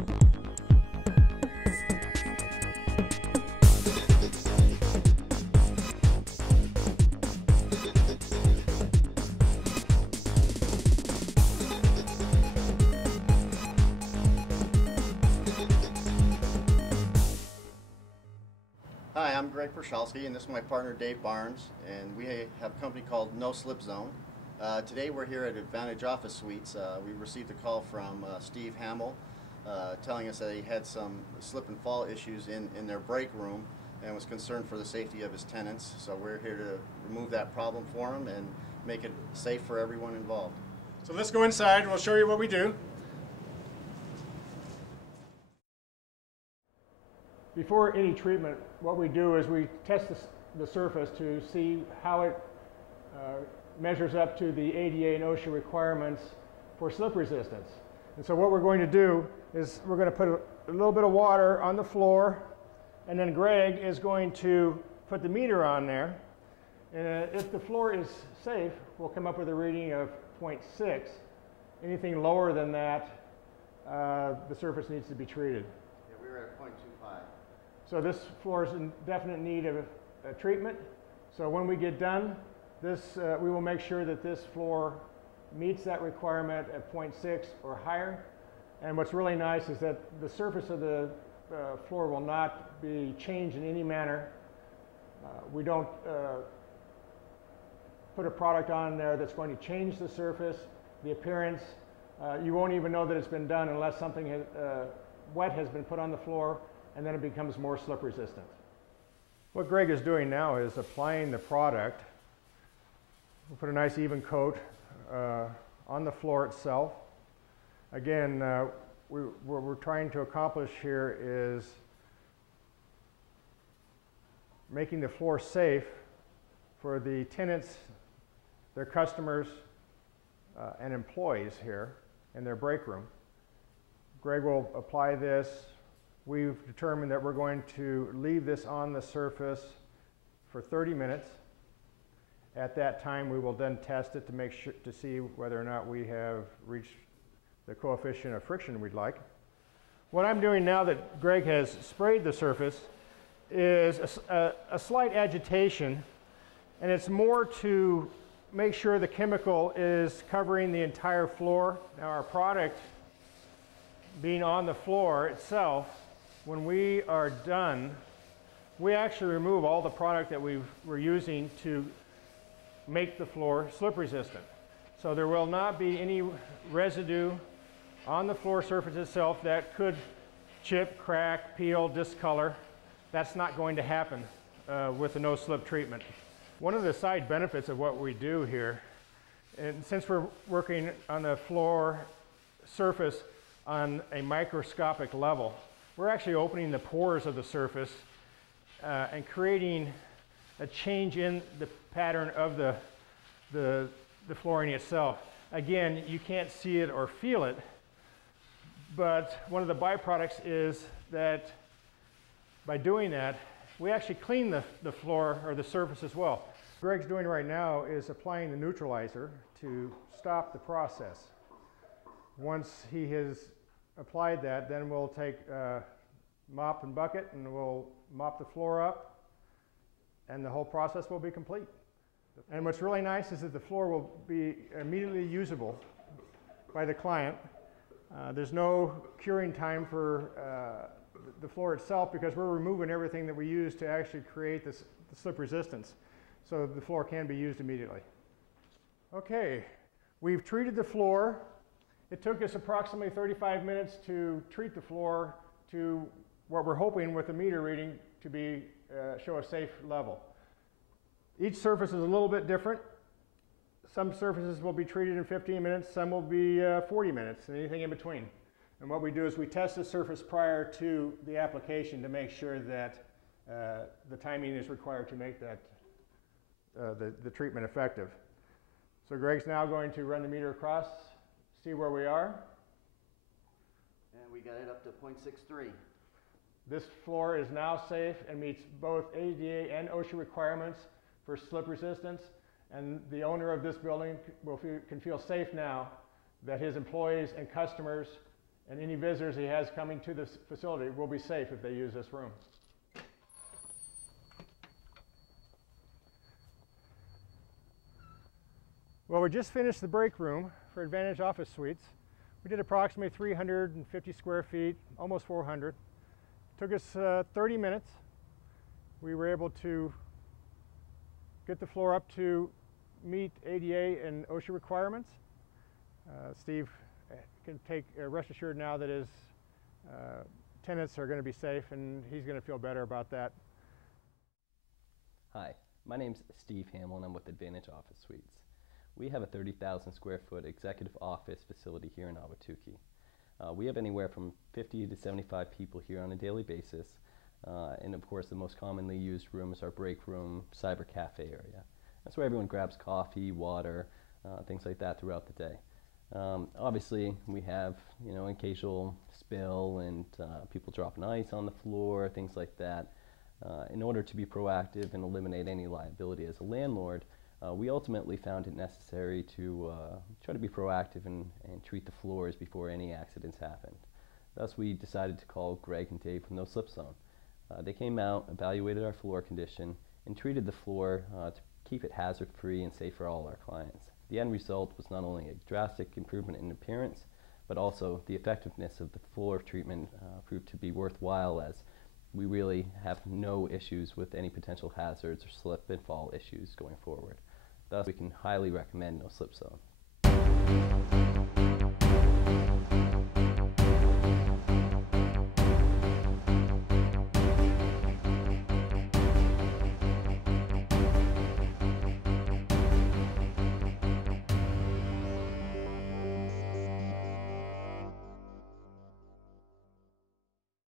Hi, I'm Greg Perchalski, and this is my partner Dave Barnes, and we have a company called No Slip Zone. Today we're here at Advantage Office Suites. We received a call from Steve Hamill telling us that he had some slip and fall issues in their break room and was concerned for the safety of his tenants. So we're here to remove that problem for him and make it safe for everyone involved. So let's go inside and we'll show you what we do. Before any treatment, what we do is we test the surface to see how it measures up to the ADA and OSHA requirements for slip resistance. And so what we're going to do is we're going to put a little bit of water on the floor, and then Greg is going to put the meter on there. And if the floor is safe, we'll come up with a reading of 0.6. Anything lower than that, the surface needs to be treated. Yeah, we were at 0.25. So this floor is in definite need of a treatment. So when we get done, we will make sure that this floor meets that requirement at 0.6 or higher. And what's really nice is that the surface of the floor will not be changed in any manner. We don't put a product on there that's going to change the surface, the appearance. You won't even know that it's been done unless something wet has been put on the floor, and then it becomes more slip resistant. What Greg is doing now is applying the product. We'll put a nice even coat on the floor itself. Again, what we're trying to accomplish here is making the floor safe for the tenants, their customers, and employees here in their break room. Greg will apply this. We've determined that we're going to leave this on the surface for 30 minutes. At that time, we will then test it to make sure to see whether or not we have reached the coefficient of friction we'd like. What I'm doing now that Greg has sprayed the surface is a slight agitation, and it's more to make sure the chemical is covering the entire floor. Now, our product being on the floor itself, when we are done, we actually remove all the product that we're using to make the floor slip resistant. So there will not be any residue on the floor surface itself that could chip, crack, peel, discolor. That's not going to happen with the no-slip treatment. One of the side benefits of what we do here, and since we're working on the floor surface on a microscopic level, we're actually opening the pores of the surface and creating a change in the pattern of the flooring itself. Again, you can't see it or feel it, but one of the byproducts is that by doing that, we actually clean the floor or the surface as well. What Greg's doing right now is applying the neutralizer to stop the process. Once he has applied that, then we'll take mop and bucket and we'll mop the floor up, and the whole process will be complete. And what's really nice is that the floor will be immediately usable by the client. There's no curing time for the floor itself because we're removing everything that we use to actually create the slip resistance. So the floor can be used immediately. Okay, we've treated the floor. It took us approximately 35 minutes to treat the floor to what we're hoping with the meter reading to be show a safe level. Each surface is a little bit different. Some surfaces will be treated in 15 minutes, some will be 40 minutes, and anything in between. And what we do is we test the surface prior to the application to make sure that the timing is required to make that the treatment effective. So Greg's now going to run the meter across, see where we are. And we got it up to 0.63. This floor is now safe and meets both ADA and OSHA requirements for slip resistance, and the owner of this building can feel safe now that his employees and customers and any visitors he has coming to this facility will be safe if they use this room. Well, we just finished the break room for Advantage Office Suites. We did approximately 350 square feet, almost 400. Took us 30 minutes. We were able to get the floor up to meet ADA and OSHA requirements. Steve can take rest assured now that his tenants are going to be safe, and he's going to feel better about that. Hi, my name's Steve Hamill and I'm with Advantage Office Suites. We have a 30,000 square foot executive office facility here in Ahwatukee. We have anywhere from 50 to 75 people here on a daily basis, and of course the most commonly used room is our break room, cyber cafe area. That's where everyone grabs coffee, water, things like that throughout the day. Obviously we have an occasional spill and people dropping ice on the floor, things like that. In order to be proactive and eliminate any liability as a landlord, we ultimately found it necessary to try to be proactive and treat the floors before any accidents happened. Thus, we decided to call Greg and Dave from No Slip Zone. They came out, evaluated our floor condition, and treated the floor to keep it hazard-free and safe for all our clients. The end result was not only a drastic improvement in appearance, but also the effectiveness of the floor treatment proved to be worthwhile, as we really have no issues with any potential hazards or slip and fall issues going forward. Thus, we can highly recommend No Slip Zone.